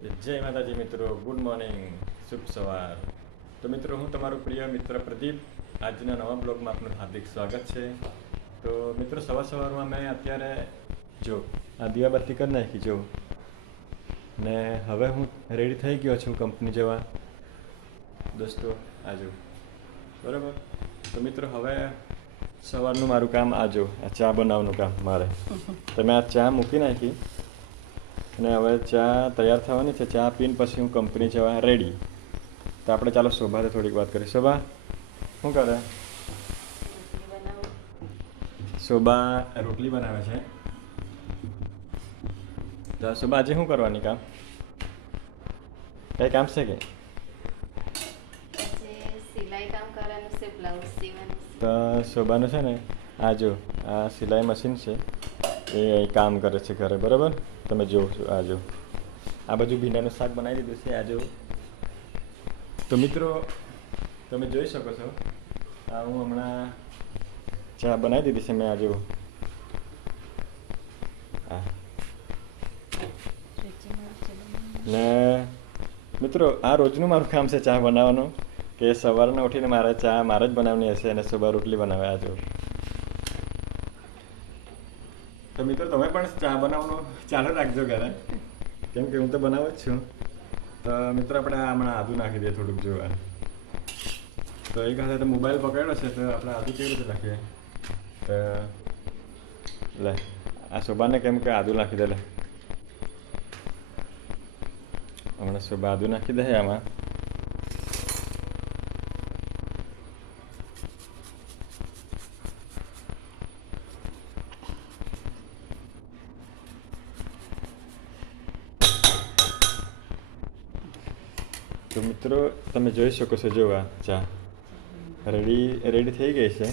જય માતાજી મિત્રો, ગુડ મોર્નિંગ, શુભ સવાર. તો મિત્રો, હું તમારો પ્રિય મિત્ર પ્રદીપ. આજના નવા બ્લોગમાં આપનું હાર્દિક સ્વાગત છે. તો મિત્રો, સવારમાં મેં અત્યારે જો આ દીવાબત્તી કરી નાખી જો, ને હવે હું રેડી થઈ ગયો છું કંપની જવા. દોસ્તો આજો બરાબર. તો મિત્રો, હવે સવારનું મારું કામ આજો, આ ચા બનાવવાનું કામ મારે. તો મેં આ ચા મૂકી નાખી અને હવે ચા તૈયાર થવાની છે. ચા પીને પછી હું કંપની જવા રેડી. તો આપણે ચાલો શોભાથી થોડીક વાત કરીએ. શોભા શું કરે? શોભા રોટલી બનાવે છે. તો શોભા આજે શું કરવાની કામ? કઈ કામ છે કે? તો શોભાનું છે ને આ જો આ સિલાઈ મશીન છે, એ કામ કરે છે ઘરે. બરાબર, તમે જોવો છો. આ બાજુ ભીંડાનું શાક બનાવી દીધું છે. આ તો મિત્રો, તમે જોઈ શકો છો, આ હું હમણાં ચા બનાવી દીધી છે મેં. ને મિત્રો, આ રોજનું મારું કામ છે ચા બનાવવાનું, કે સવારના ઉઠીને મારે ચા મારે જ બનાવવાની હશે અને સુબહ રોટલી બનાવે. તો મિત્રો, તમે પણ ચા બનાવવાનું ચાલુ રાખજો ઘરે, કેમ કે હું તો બનાવું જ છું. તો મિત્રો, આપણે હમણાં આદુ નાખી દઈએ થોડુંક જોવા. તો એક હાથે તો મોબાઈલ પકડ્યો છે, તો આપણે આદુ કેવી રીતે નાખીએ? તો લે, આ શોભાને કેમ કે આદુ નાખી દે. લે, હમણાં શોભા આદુ નાખી દે આમાં. તો મિત્રો, તમે જોઈ શકો છો, જો આ ચા રેડી થઈ ગઈ છે.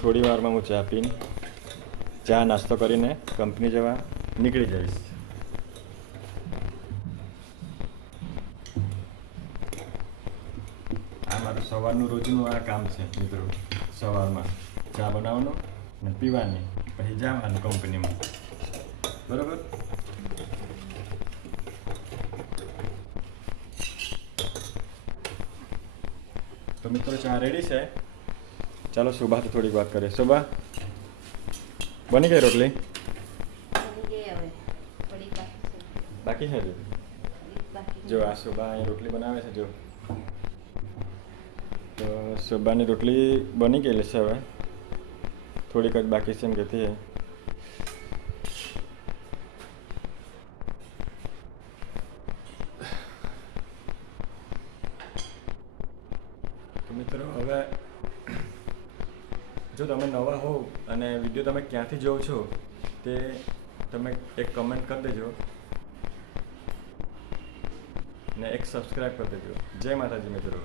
થોડી વારમાં હું ચા પીને ચા નાસ્તો કરીને કંપની જવા નીકળી જઈશ. આ મારું સવારનું રોજનું આ કામ છે મિત્રો. સવારમાં ચા બનાવવાનું ને પીવાની, પછી જવાનું કંપનીમાં. બરાબર. તો મિત્રો, ચા રેડી છે. ચાલો શોભાથી થોડીક વાત કરીએ. શોભા, બની ગઈ રોટલી? બાકી છે જો આ શોભા અહીં રોટલી બનાવે છે. જો તો શોભાની રોટલી બની ગયેલી છે. હવે થોડીક જ બાકી છે એમ કહેતી છે. મિત્રો, હવે જો તમે નવા હો અને વિડીયો તમે ક્યાંથી જોવો છો તે તમે એક કમેન્ટ કરી દેજો ને એક સબસ્ક્રાઈબ કરી દેજો. જય માતાજી મિત્રો.